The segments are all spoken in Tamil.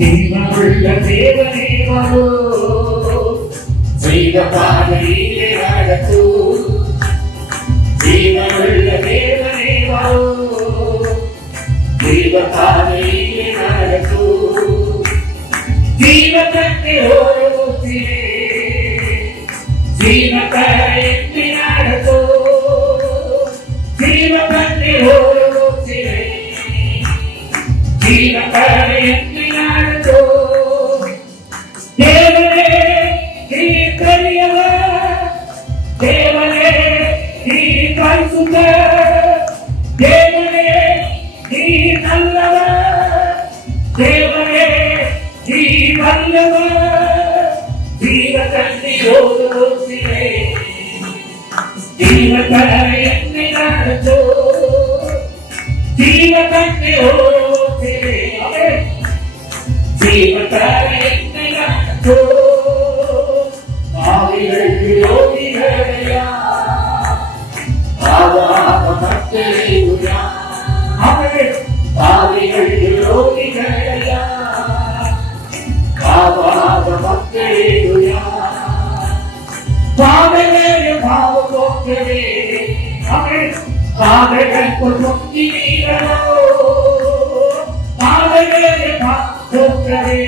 ஜீவனுள்ள தேவனே வரோ செய்த பாதையிலே நடத்து ஜீவனுள்ள தேவனே வரோ செய்த பாதையிலே நடத்து ஜீவனத்தை ஓரோசிலே ஜீவத்தை எட்டி நடத்து ஜீவனத்தை ஓரோசிலே ஜீவத்தை எட்டி நடத்து தேவனே நீ பெரியவர் தேவனே நீ பரிசுத்த தேவனே நீ நல்லவர் தேவனே நீ வல்லவர் ஜீவகண்ணி ஓரோசிலே ஜீவகரை என்னை நடத்தோ ஜீவகண்ணி ஓரோசிலே ஜீவகரை என்னை நடத்தோ ஆவிகள் யோகிகளையா ஆவாக மக்களையா ஆவிகள் யோகிகளையா ஆவாக மக்களையா பாவலே பாவ போக்கவே பாவங்கள் பொறுக்கிறீர்களோ பாவலே பாவ போக்கவே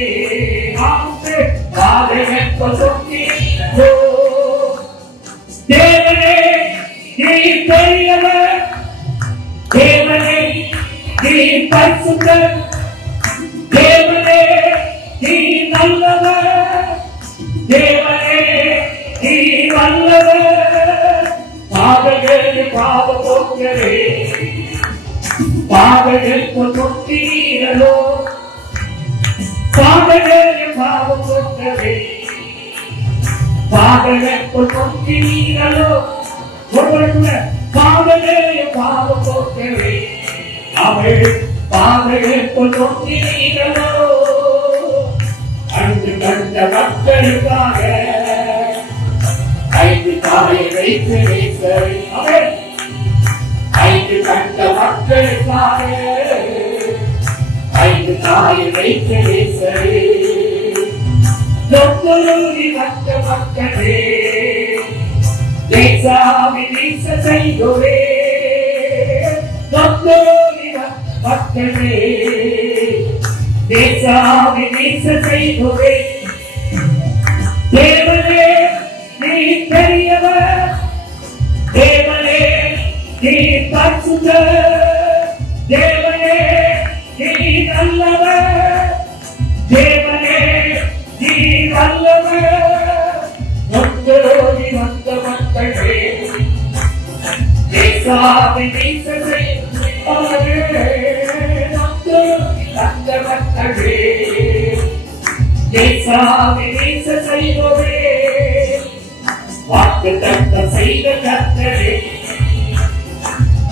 பாவங்கள் பொறுக்கிறீர்களோ தேவனே நீ பெரியவர் தேவனே நீ பரிசுத்தர் தேவனே நீ நல்லவர் தேவனே நீ வல்லவர் பாவங்கள் பாவ போக்கவே பாவங்கள் பொறுக்கிறீர்களோ பாவங்கள் பாவ போக்கவே பாவங்கள் பொறுக்கிறீர்களோ பாவங்கள் பாவ போக்கவே அவள் பாவங்கள் பொறுக்கிறீர்களோ அன்று கண்ட மக்களுக்காக ஐந்து தாயை வைத்து வைத்தவை அவள் ஐந்து கண்ட மக்களுக்காக ஐந்து தாயை வைத்து வைத்தவை தொப்பலூரி வந்த மக்களே தேசாவி வீச செய்கவே தொப்பலூரி மக்களே தேசாவி வீச செய்கவே தேவனே நீ பெரியவர் தேவனே நீ பரிசுத்தர் தேவனே நீ நல்லவர் தேவனே நீ வல்லவர் தொட்டோடி வந்த மக்களே தேசாவி வீச செய்கவே அந்த மக்களே தேசாவி வீச செய்கவே வாக்கு தத்தம் செய்த கர்த்தரே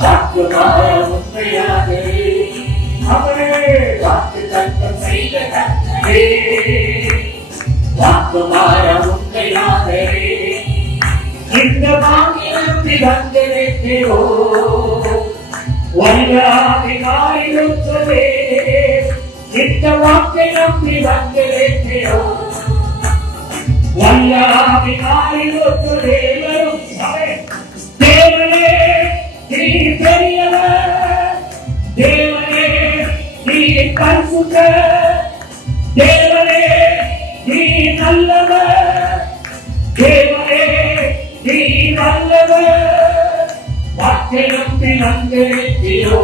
வாக்கு உண்மையாகவே அவரே வாக்கு தத்தம் செய்த கர்த்தரே வாக்கு உண்மையாகவே இந்த வாங்கினத்தை வந்திருக்கிறோ வல்லாதிகாரிகளுக்கவே இந்த வாக்கை நம்பி வந்திருக்கிறோ வல்லாதிகாரிகளுக்கவே தேவனே நீ பெரியவர் தேவனே நீ பரிசுத்தர் தேவனே நீ நல்லவர் தேவனே நீ நல்லவர் வாக்கை நம்பி வந்திருக்கிறோ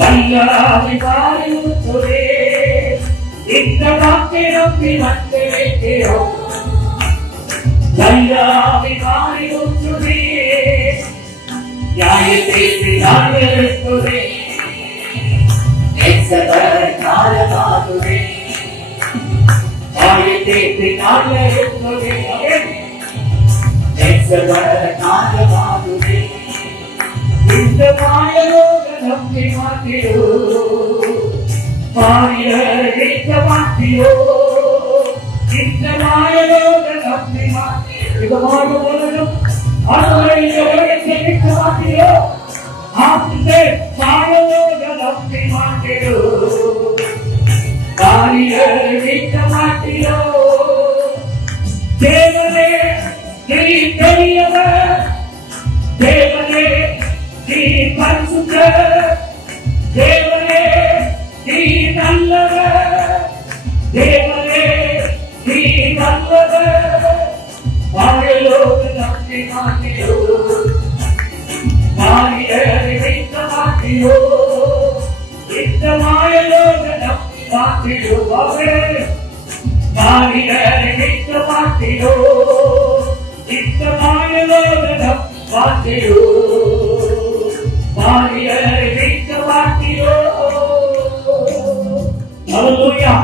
வல்லாதிகாரிகளுக்கவே இந்த வாக்கை நம்பி வந்திருக்கிறோ வல்லாதிகாரிகளுக்கவே நியாயத்தை நாடுகிறே காலமாகுவே நியாயத்தை நாடுகிறே காலமாகுவே இந்த மாயலோக நம்பி மாற்றியோ மாறிய மாற்றியோ இந்த மாயலோக நம்பி மாற்றியோ இந்த மாயலோகம் மாற்றியோ ஆப்தே மாயலோக நம்பி மாற்றியோ பெரியவர் தேவனே நீ பரிசுத்தர் தேவனே நீ நல்லவர் தேவனே நீ நல்லவர் வாழையோடு நம்பி மாட்டியோ மாறியரை வைத்த மாட்டியோ இந்த மாயலோடு நம்பி மாட்டியோ மாறியரை வைத்த மாட்டியோ இந்த மாயலோடு நம்பி மாட்டியோ மாறியரை வைத்த மாட்டியோ. ஹல்லேலூயா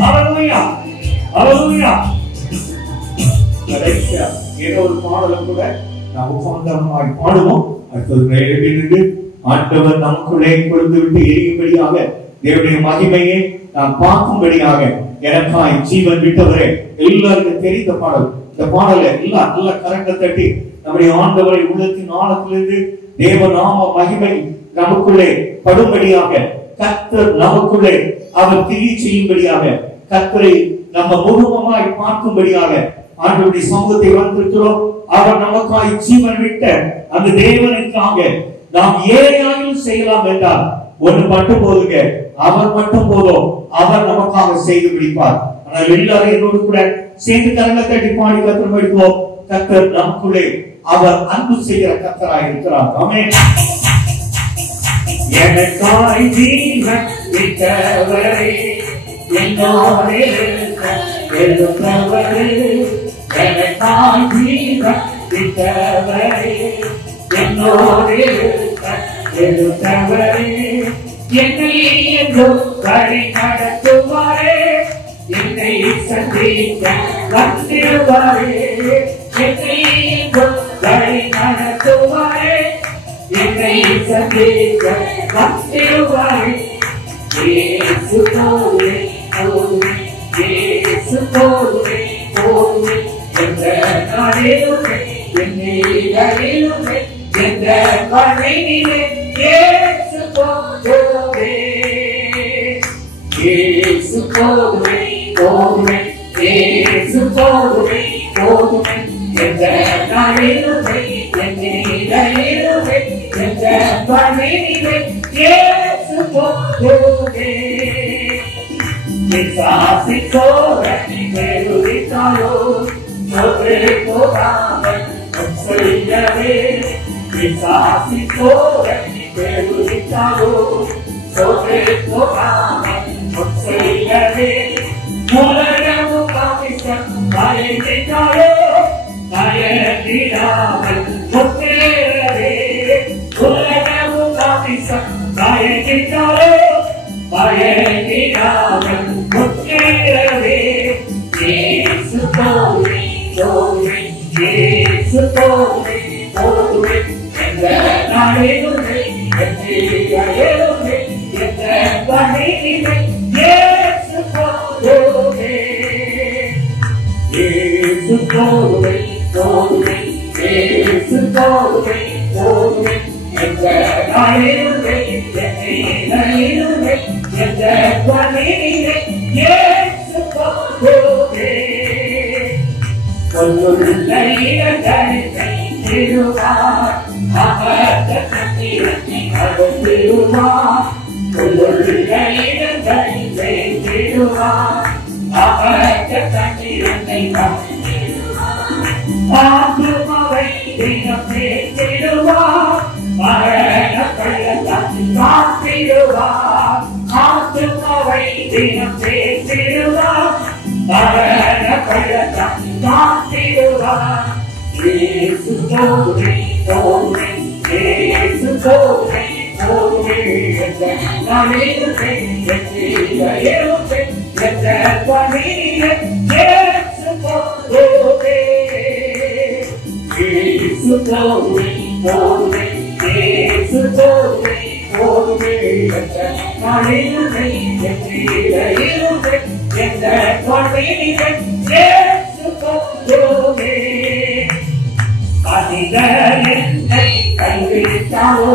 ஹல்லேலூயா ஹல்லேலூயா. கடைசியா ஏதோ ஒரு பாடலும் கூட நாம் உட்கார்ந்தவனாய் பாடுவோம். அடுத்தது ஆண்டவர் நமக்குள்ளே கொடுத்து விட்டு எரியும்படியாக தேவனுடைய மகிமையை நாம் பார்க்கும்படியாக எனக்காய் ஜீவன் விட்டவரே. எல்லாருக்கும் தெரிந்த பாடல். இந்த பாடலை எல்லாம் நல்ல கரங்களை தட்டி நம்முடைய ஆண்டவரை உள்ளத்தின் ஆழத்திலிருந்து தேவ நாம மகிமை நமக்குள்ளே படும்படியாக கர்த்தர் நமக்குள்ளே அவர் திரி செய்யும்படியாக கர்த்தரை நம்ம முகமாய் பார்க்கும்படியாக ஆண்டவருடைய சமூகத்தை வந்திருக்கிறோம். அவர் நமக்காய் ஜீவன் விட்ட அந்த தேவனுக்காக நாம் ஏழையாயும் செய்யலாம் என்றால் ஒன்று மட்டும் போதுங்க, அவர் மட்டும் போதும். அவர் நமக்காக செய்து முடிப்பார். ஆனால் எல்லாரும் என்னோடு கூட சேர்ந்து கரங்களை தட்டி பாடி கர்த்தர் படிப்போம். கர்த்தர் நமக்குள்ளே அவர் அன்பு செய்கிற கர்த்தராய் இருக்கிறார். ஆமென். எனக்காய் ஜீவன் விட்டவரே என்னோடு எழுந்தவரே எனக்காய் ஜீவன் விட்டவரே என்னோடு எழுந்தவரே என்னை என்றும் வழி நடத்துவாரே என்னை சந்திக்க வந்திருவாரே என்னை என்றும் வழி நடத்துவாரே என்னை சந்திக்க வந்திருவாரே. இயேசு போலே போலே இயேசு போலே போலே என்ற நாளிலுமே என்னிலே என்ற வாழ்வினிலே இயேசு போலே இயேசு போலே போலே இயேசு போலே போலே என்ற நாளிலுமே என்னிலே என்ற வாழ்வினிலே இயேசு போலே. விசாரித்தோர நினைவுரித்தாயோ ஒரே போராமல் செய்யவே விசாரித்தோர நினைவுரித்தாயோ ஒரே போராமல் செய்யவே மூலமும் காமிசம் பயனித்தாயோ பயனிடாமல் முன்னேறவே மூலமும் காமிசம் பயனித்தாயோ பயனிடாமல் முன்னேறவே. இயேசு போலே போலே இயேசு போலே போலே என்ற நாளிலுமே என்னிலே என்ற வாழ்வினிலே இயேசு போலே இயேசு போலே போலே இயேசு போலே போலே என்ற நாளிலுமே என்னிலே என்ற வாழ்வினிலே இயேசு போலே. கொல்லுள்ள இடங்களிலே திருவார் அவர்தத்திரத்தை அகற்றிடுவார் கொல்லுள்ள இடங்களிலே திருவார் அவர்தத்திரத்தை ஆத்துமாவை தினம் பேசிடுவார் மரண பள்ளத்தாக்கி காத்திடுவார் ஆத்துமாவை தினம் பேசிடுவார் மரண பள்ளத்தாக்கி காத்திடுவார். இயேசு போலே போலே இயேசு போலே போலே என்ற நாளிலுமே என்னிலே என்ற வாழ்வினிலே இயேசு போலே இயேசு போலே போலே இயேசு போலே போலே என்ற நாளிலுமே என்னிலே என்ற வாழ்வினிலே இயேசு போலே. மனிதர் என்னை கைவிட்டாலோ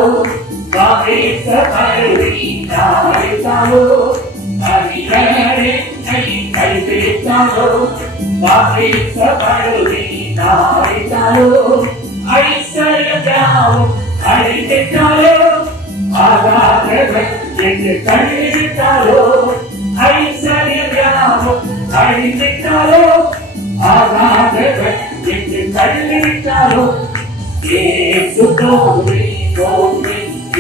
காவித்த கருவினாய்த்தாலோ மனிதர் என்னை கைவிட்டாலோ காவித்த கருவினாய்த்தாலோ ஐஸ்வர்யம் அழித்தாலோ ஆகாதவன் என்று கழித்தாலோ ஐஸ்வர்யம் அழித்தாலோ ஆகாதவன் என்று கழித்தாலோ ஏசு போதுமே போதுமே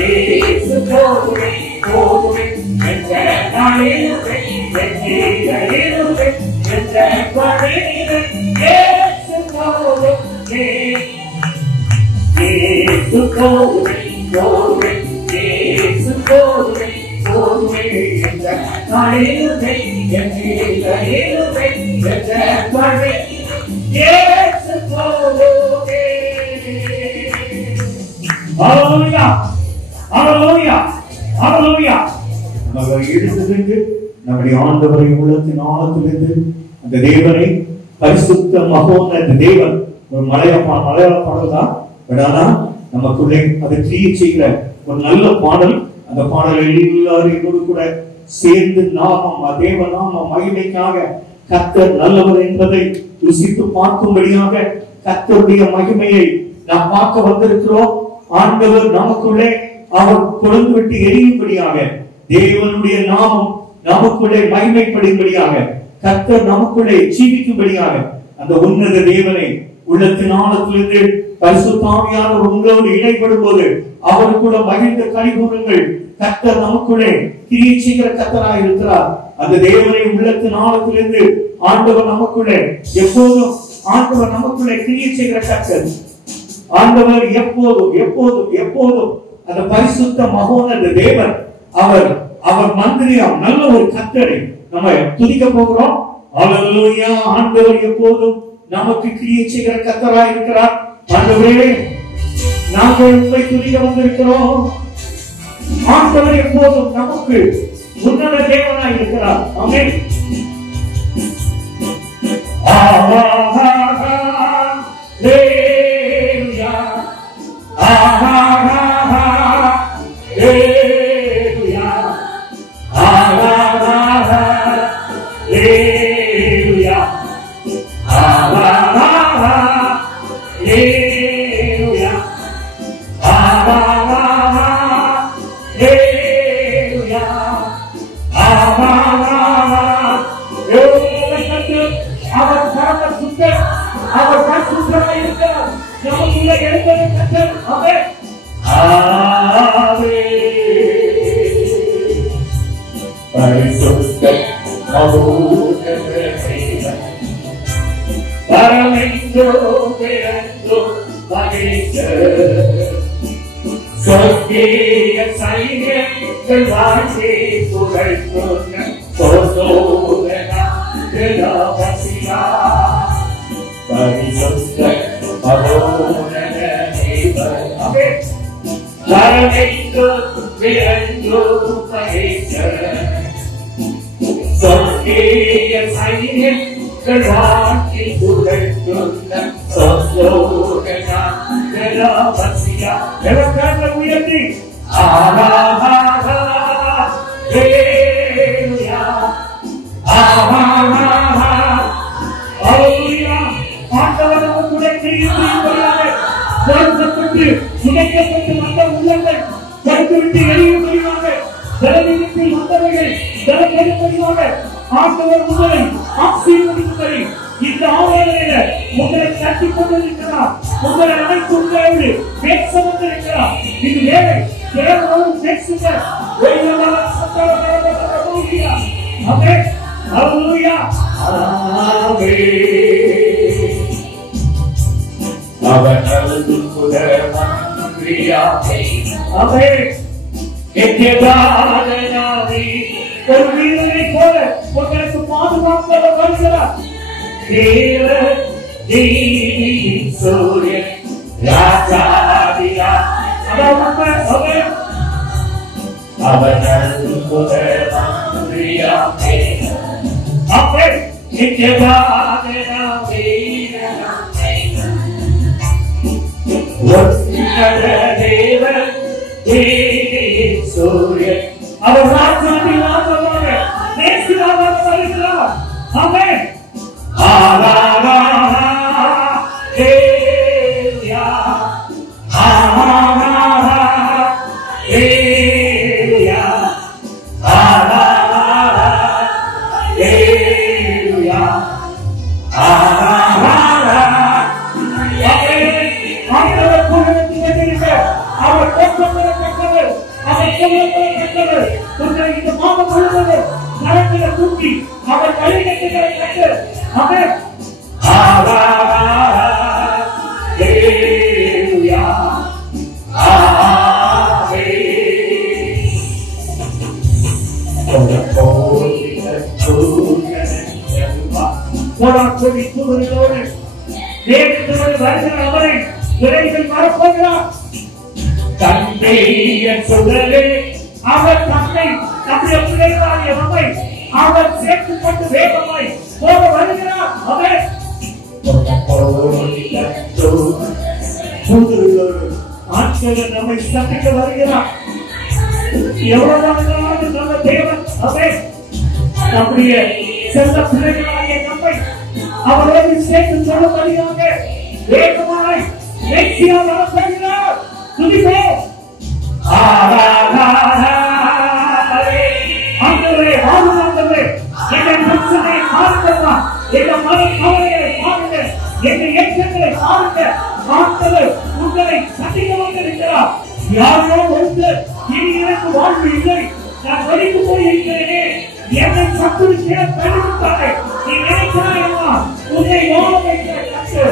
ஏசு போதுமே போதுமே என்ற நாளிலே வெற்றிகளிலே என்ற பணியிலே ஏசு போதுமே ஏசு போதுமே போதுமே ஏசு போதுமே போதுமே என்ற நாளிலே வெற்றிகளிலே என்ற பணியிலே ஏசு போதுமே. ஹalleluya ஹalleluya ஹalleluya. நம்ம எழுந்திருந்து நம்முடைய ஆண்டவரை உள்ளத்தின் ஆழத்திலிருந்து அந்த தேவனை பரிசுத்த மகோன்னத தேவன் ஒரு மலையாள பாடல் தான். பட் ஆனா நமக்குள்ளே அதை கிரியை செய்கிற ஒரு நல்ல பாடல். அந்த பாடலை எல்லாரும் கூட சேர்ந்து நாமம் தேவ நாம மகிமைக்காக கர்த்தர் நல்லவர் என்பதை ருசித்து பார்க்கும்படியாக கர்த்தருடைய மகிமையை நாம் பார்க்க வந்திருக்கிறோம். ஆண்டவர் நமக்குள்ளே அவர் கொழுந்து விட்டு எரியும்படியாக தேவனுடைய நாமம் நமக்குள்ளே மகிமைப்படும்படியாக கர்த்தர் நமக்குள்ளே ஜீவிக்கும்படியாக அந்த உன்னத தேவனை உள்ளத்தின் ஆழத்திலிருந்து பரிசுத்த ஆவியானவர் உங்களோடு இடைப்படும் போது அவருக்குள்ள மகிழ்ந்த கனிகூறுங்கள். கர்த்தர் நமக்குள்ளே கிரியை செய்கிற கர்த்தராய் இருக்கிறார். அந்த தேவனை உள்ளத்தின் ஆழத்திலிருந்து ஆண்டவர் நமக்குள்ளே எப்போதும் ஆண்டவர் நமக்குள்ளே கிரியை செய்கிற கர்த்தர். ஆண்டவர் எப்போதும் எப்போதும் எப்போதும் அந்த பரிசுத்த மகோன்னத தேவன் அவர் அவர் மந்திரியம் நல்ல ஒரு கர்த்தரை நம்ம துதிக்க போகிறோம். ஹalleluya. ஆண்டவர் எப்போதும் நமக்கு கிரியை செய்கிற கர்த்தராய் இருக்கிறார். ஆண்டவரே நாங்கள் உம்மை துதிக்க வந்திருக்கிறோம். ஆண்டவர் எப்போதும் நமக்கு உன்னத தேவனாய் இருக்கிறார். ஆமென். ஹalleluya ஹalleluya ஹalleluya ஹalleluya ஹalleluya அவர் பரம சுத்தர், அவர் பரிசுத்தராய் இருக்கிறார். நமக்குள்ள எழுந்தது கர்த்தர். ஆமென். பரிசுத்தர் மகோன்னத தேவன் பரமெங்கோ பிறந்தோ மகிழ்ந்தோர் சொர்க்கீய சைன்யங்கள் வாழ்த்தி புகழ்ந்தோர் சோதோதனா கிருபசியா பரிசுத்தர் மகோன்னத தேவன். ஆமென். பரமெங்கோ பிறந்தோ மகிழ்ந்தோர் சொர்க்கீய சைன்யங்கள் வாழ்த்தி புகழ்ந்தோர் சோதோதனா கிருபசியா. எவர்கள் உயர்த்தி ஹalleluya ஹalleluya. ஆண்டவர் நமக்குள்ளே கிரியை செய்யும்படியாக பொறுக்கப்பட்டு சுமைக்கப்பட்டு வந்த உள்ளங்கள் கருத்துவிட்டு எரியும்படியாக ஜலநிலத்தில் வந்தவர்கள் ஜலப்பெறும்படியாக ஆண்டவர் உங்களை ஆசீர்வதிக்கும்படி இந்த ஆலயத்தில உங்களை கட்டிக் கொண்டிருக்கிறார். உங்களை அழைத்து உங்களோடு பேச வந்திருக்கிறார். இது வேலை தேவனோடு பேசுங்க. ஆமென் ஹalleluya ஆமென். அவர் நல்குதமாகியாவே ஆமென். எக்கேதானாவி ஒரு வீரனை போல உங்களுக்கு பாதுகாப்பாக வருகிறார். தேவ தேவி சூரியன் ராஜாதியா அவர் அவர் நல்குதமாகியாவே ஆமென். எக்கேதானாவி தேவன் சூரியன் அவர் ராஜாதியாக நேசியாக வருகிறார். ஆமென். மாதம் முழுவதும் கரங்களை தூக்கி அவர் வழிநடத்துகிற கட்டு அவர் போராட்டோடு தூதர்களோடு வேதத்தோடு வருகிற அவரை விரைவில் வரப்போகிறார். தந்தை என் சொல்றே அவர் தந்தை நம்முடைய பிள்ளைகளாகிய நம்மை அவர் சேர்த்துக் கொண்டு வேகமாய் போக வருகிறார். அவர் ஆட்கள் நம்மை சந்திக்க வருகிறார். எவ்வளவு நல்ல தேவன் அவர் நம்முடைய செல்ல பிள்ளைகளாகிய நம்மை அவரோடு சேர்த்து சொல்லும்படியாக வேகமாய் வெற்றியாக வரப்போகிறார். துதிப்போம். ஆண்டவரே ஆண்டவரே எங்கள் பிரச்சனையை பாருங்கம்மா, எங்கள் மன கவலைகளை பாருங்க, எங்கள் ஏற்றங்களை பாருங்க. ஆண்டவர் உங்களை சந்திக்க வந்திருக்கிறார். யாரோ ஒருத்தர் இனி எனக்கு வாழ்வு இல்லை, நான் வலிக்கு போயிருக்கிறேனே, என்னை சத்துரு தடுத்தாரே, நீ நினைக்கிறாயம்மா உன்னை வாழ வைக்கிற கட்டு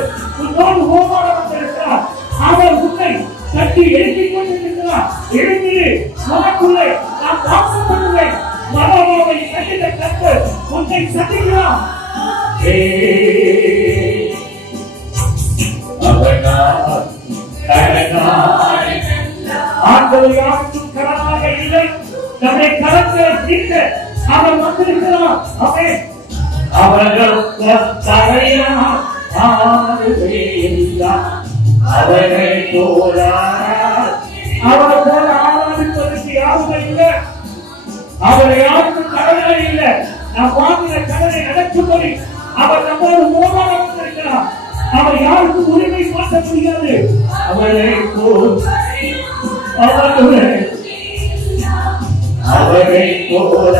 உன்னோடு ஓமாட வந்திருக்கிறார். அவர் உன்னை கட்டி எழுப்பிக் கொண்டிருக்கிறார். எழுந்திரு, உனக்குள்ளே நான் வாசம் பண்ணுவேன். மனோவை கட்டிட கட்டு உன்னை சந்திக்கிறார். ஆண்டவர் யாருக்கும் கடனாக இல்லை. நம்முடைய கரங்களை தீர்க்க அவர் வந்திருக்கிறார். அவர்கள் அவரை போல ஆராதிப்பதற்கு யாருமே இல்லை. அவரை யாருக்கும் கடனே இல்லை. நாம் வாங்கின கடனை அடைக்கும்படி அவர் நம்மோடு மோதாக வந்திருக்கிறார். அவர் யாருக்கும் உரிமை மாற்ற முடியாது. அவரை போல் அவரை போல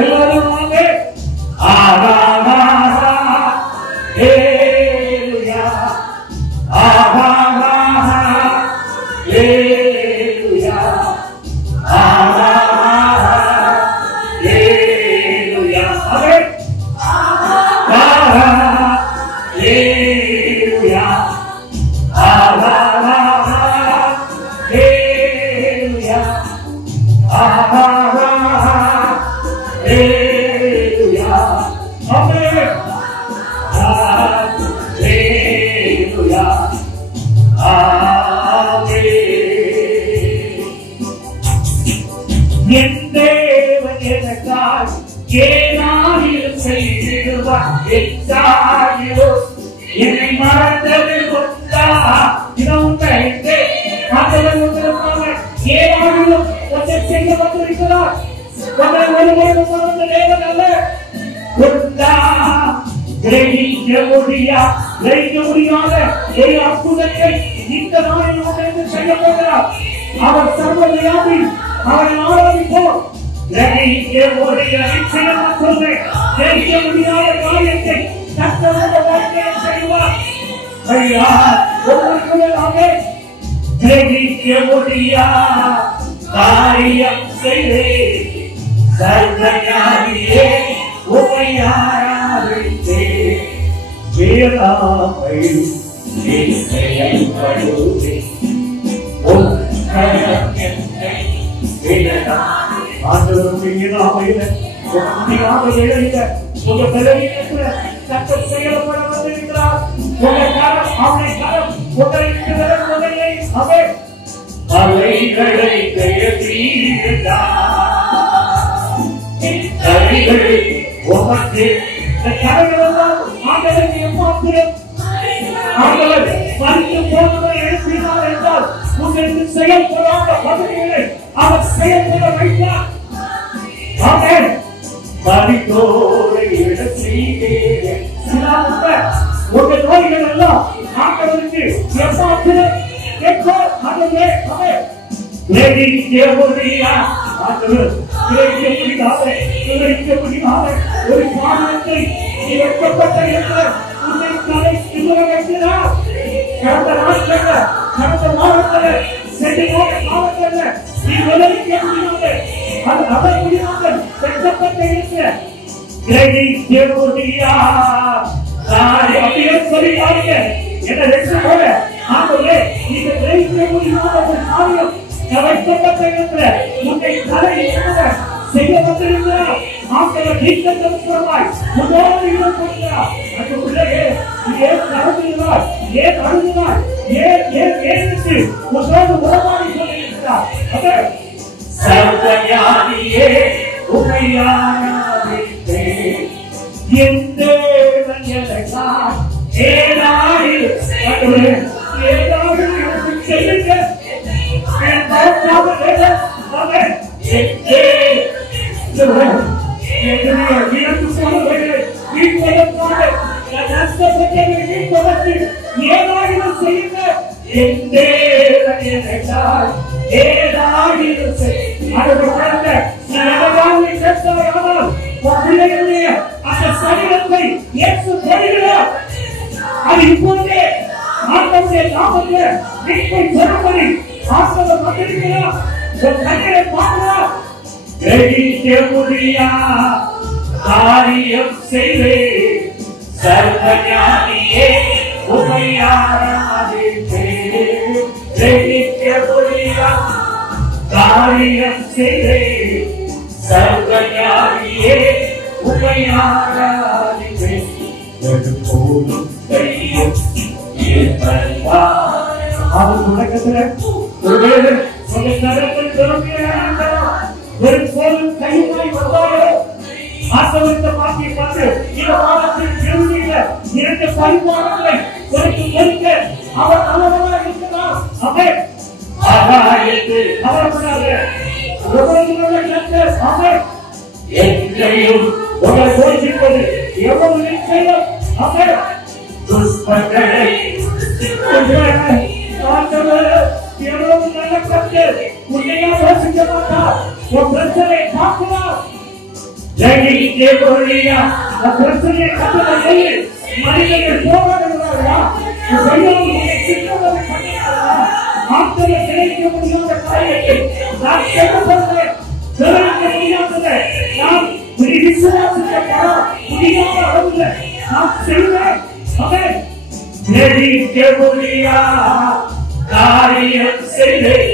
எல்லாரும் வாங்க. என்னை மறந்தது கொண்டா ஏவானிலும் ஒன்றை செய்ய வந்திருக்கிறார். கிரகிக்க முடியாத ஒரு அற்புதத்தை இந்த நாளில் செய்ய போகிறார். அவர் சர்வவியாபி, அவரை ஆராதிப்போம். கிரகிக்க முடியாத காரியத்தை தத்தோட வாழ்க்கையை செய்வார். கிரகிக்க முடியாத காரியம் செய்தே சர்வஞானியே உம்மை ஆராதித்தே வேளாமை செயல்படுவே உம் கரம் என்னை விடலாம். ஆண்டவருடைய நாமத்தில உம்முடைய வேளையில உங்க பலவீனத்துல கர்த்தர் செயல்பட வந்திருக்கிறார். உங்க கரம் அவனை கரம் உங்களை விடுதலை அவர் அலைகளை பெயர்த்தீர்கள். உமக்கு கரங்களெல்லாம் ஆண்டவருக்கு எம்மாத்திரம் ஆண்டவர் மறித்து போனதை எழுப்பினார் என்றால் உங்களுக்கு செயல்படாத பதவிகளை அவர் செயல்பட வைத்தார். ஆமென். மறித்தோரை எழுப்பினீர். உங்க நோய்கள் எல்லாம் ஆண்டவருக்கு எம்மாத்திரம் எப்போ ஆண்டவரே அவர் கிரகிக்க முடியாத ஒரு காரணத்தை வெட்கப்பட்ட என்று உன்னை தலை நிமிர வைக்கிறார். கடந்த நாட்கள் கடந்த மாதத்தில் சென்று காலத்தில் நீ விளைவிக்க முடியாத அது அவர்களுக்கு வெட்டப்பட்ட இருக்கிற கிரகிக்கமுடியா அப்படியே சொல்லிட்டாங்க. என்ன ரெண்டு போல ஆகவே இந்த கிரகிக்க முடியாத ஒரு காரியம் வெட்டப்பட்ட இருக்கிற உன்னை தலை செய்ய வந்திருக்கிறார். ஆண்டவர் நீக்கத்திற்குமாய் உன்னோடு இருக்கிறார். அந்த உள்ளே ஏன் நடந்துகிறார், ஏன் அழுகிறார், ஏன் உன்னோடு உறவாடி கொண்டிருக்கிறார். சர்வஞானியே உமையானே என் தேவன் எனக்காய் ஏதாவது செய்யுங்க. அது இப்போதே ஆண்டவருடைய நாமத்திலே மீட்பை பெறும்படி ஆண்டவர் வந்திருக்கிறார். உன் கண்ணீரை பார்க்கிறார். கிரகிக்க முடியா காரியம் செய்தே சர்வஞானியே உம்மை ஆராதிப்பேன். கிரகிக்க முடியா காரியம் செய்தே சர்வஞானியே உம்மை ஆராதிப்பேன். போலும் கையும் அவர் தொடக்கத்தில் ஒருவேளை உங்கள் நரகத்தில் ஒரு போலும் கையுமாய் வந்தாரோ ஆண்டவருடைய வார்த்தையை பார்த்து இந்த வாரத்தின் இறுதியில இரண்டு பரிமாணங்களை கொடுக்க அவர் நல்லவராக இருக்கிறார். அவர் எங்களையும் உங்களை போதிப்பது எவ்வளவு நிச்சயம். அவர் துஷ்பங்களை எவ்வளவு நல்ல கற்று உண்மையாக யோசிக்க மாட்டார். ஒரு பிரச்சனை பார்க்கிறார். பிரச்சனையை கற்றுக்கொண்டு மனிதர்கள் போராடுகிறார்களா? ஆட்களை கிடைக்க முடியாத காரியத்தை நான் சொல்லுகிறேன். தெரிவிக்க முடியாததை நான் விசுவாசிக்க முடியாத அளவில் நான் செய்வேன். அவன் தெரிவிக்க முடியா காரியம் செய்தேன்.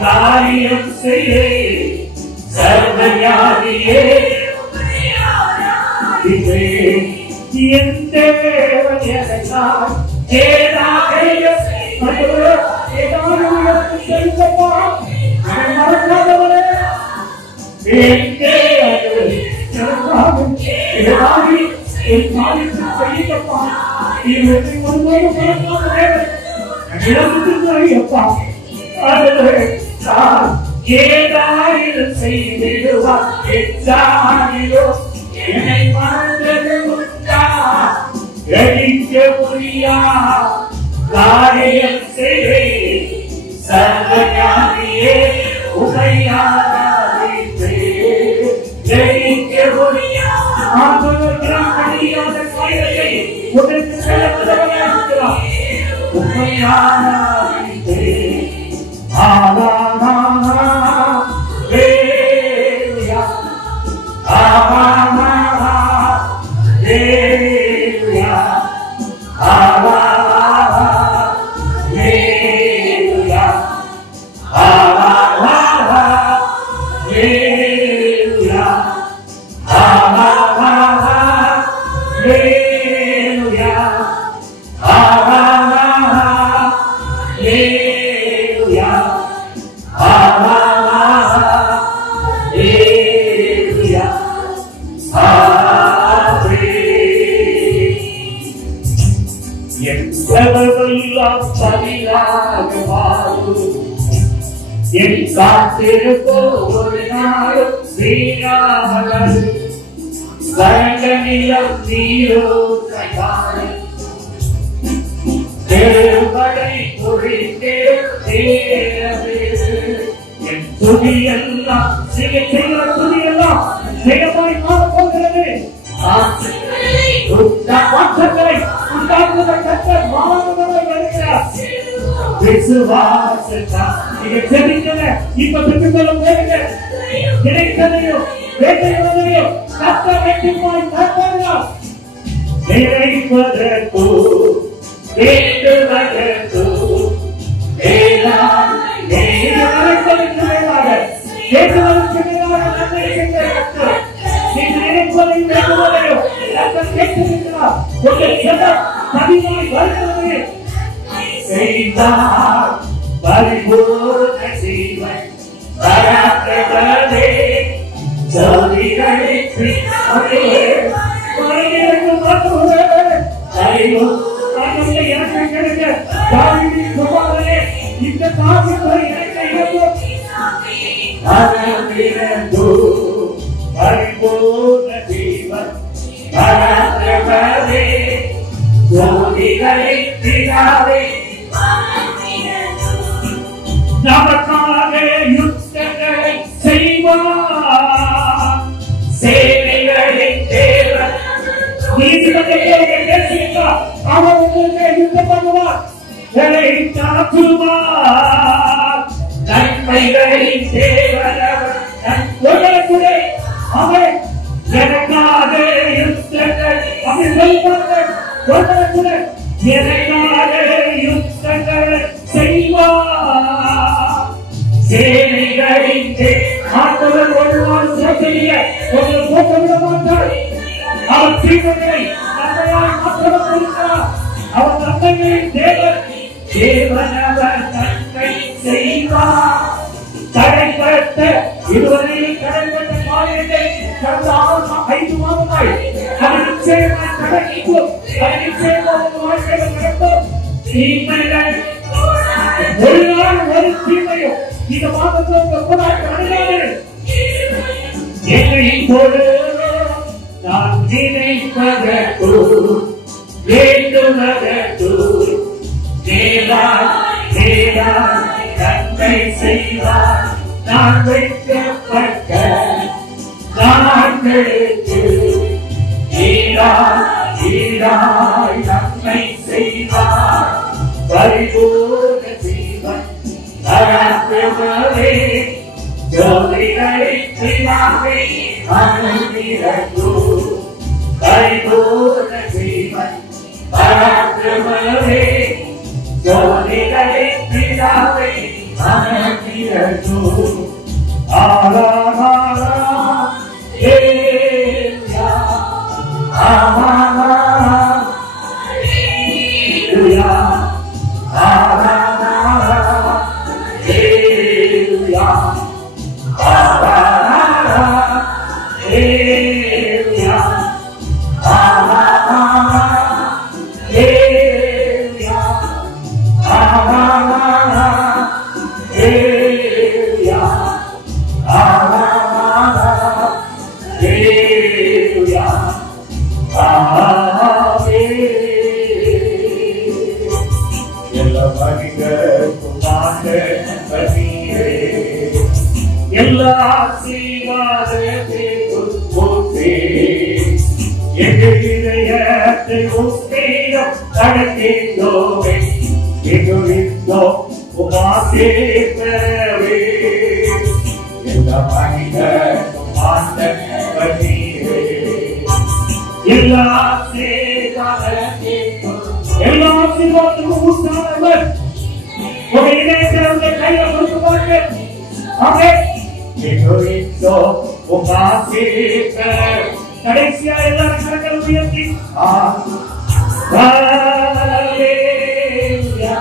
காரியம் செய்தே சர்வஞானியே என் தேவன் எனக்காய் மறக்காதவரே ஏதாயிரம் செய்திடுவார். என்னை மறந்தது உண்டா? கிரகிக்க முடியா காரியம் செய்தே சர்வஞானியே உம்மை ஆராதிப்பேன். கிரகிக்க முடியா ஆண்டவர் முடியாத காரியத்தை உனக்கு செய்யவல்லவராக இருக்கிறார். உம்மை ஆராதிப்பேன். என் காத்திருப்போ ஒரு நாளும் வீணாமல் வறண்ட நிலம் நீரோ கைகாணல் பெருமழை பொழிந்தே என் துதியெல்லாம் செய்கிற துதியெல்லாம் வேகமாய் மாறப்போகிறது. மாற்றங்களை உண்டாக்க ஆண்டவர் கர்த்தர் மாறாதவராய் வருகிறார். விசுவாசத்தால் நீங்க ஜெபிக்கல, இப்ப பெற்றுக்கொள்ளும் போது கிடைத்ததையும் வேட்டையானதையும் கர்த்தர் வெற்றிமாய் தருவார். நிறைவதற்கு வேண்டுவதற்கு வேளாண் நிறைவதற்கு மேலாக வேண்டுவதற்கு மேலாக நன்மை செய்த கர்த்தர் நீங்கள் நினைப்பதையும் வேண்டுவதையும் கர்த்தர் கேட்டிருக்கிறார். உங்கள் ஜெபம் பதிவாய் வருகிறது. செய்தார் பரிபூர்ண ஜீவன் பராக்கிரமமே ஜோதிகளை பிரித்தவரே மனிதருக்கு மாற்றுவரே அறிவும் ஆனந்த எனக்கு கிடைக்க தாவீதின் குமாரனே இந்த காரியத்தை எனக்கு இறங்கும் அருளிரந்து பரிபூர்ண ஜீவன் பராக்கிரமமே ஜோதிகளை பிரித்தவரே நமக்காக யுத்தங்களை செய்வார். சேனைகளின் தேவன் நீதிமன்றத்தை பேசுகிறார். அவர் உங்களுக்கு யுத்தம் பண்ணுவார், உங்களை தாக்குவார். நன்மைகளின் தேவன் உங்களுக்கு அவர் எனக்காக யுத்தங்கள் அப்படி சொல்வார்கள். உங்களுக்கு எனக்காக யுத்தங்களை செய்வார். சேனைகளின் ஆண்டவர் ஒருவாறு சோதனைய ஒரு போக்கவிட மாட்டார். அவர் தீமைகளை நன்மையாய் மாற்றவர் இருக்கிறார். அவர் நன்மைகளின் தேவன் தேவனவர் நன்மை செய்வார். தடைப்பட்ட இதுவரையில் தடைப்பட்ட காரியத்தை கடந்த 5 மாதமாய் அவர் நிச்சயமாய் தடைக்கும். அது நிச்சயமாக வாழ்க்கையில் நடக்கும். தீமைகள் ஒரு நாள் ஒரு தீமையும் இந்த மாதத்தில் அடையாது. என்னை போல நான் நினைப்பதற்கு வேண்டுவதற்கு நன்மை செய்வார். நான் வைக்கப்பட்ட நாட்களுக்கு ஈடாய் நன்மை செய்வார். பரிபூர்ண ஜீவன் பராக்கிரமமே ஜோதிகளை பிரிவாவே அனுதிரந்து பரிபூர்ண ஜீவன் பராக்கிரமமே ஜோதிகளை பிரிவாவே அனுதிரந்து ஆராதனா ஏயா ஆராதனா ஏயா எல்லா ஆசீர்வாதத்தை கொடுத்தே எங்கள் இதயத்தை உஸ்தேயம் அடக்கின்றோமே எங்குளித்தோ உமாசே பெறவே எல்லா மனிதனும் ஆண்டன் பணியே எல்லா ஆசீர்வாதத்துக்கும் உண்டானவர் ஒரு இதயத்தை கையில கொடுக்குவார்கள். கடைசியா எல்லாரும் கரங்கள் உயர்த்தி ஹல்லேலூயா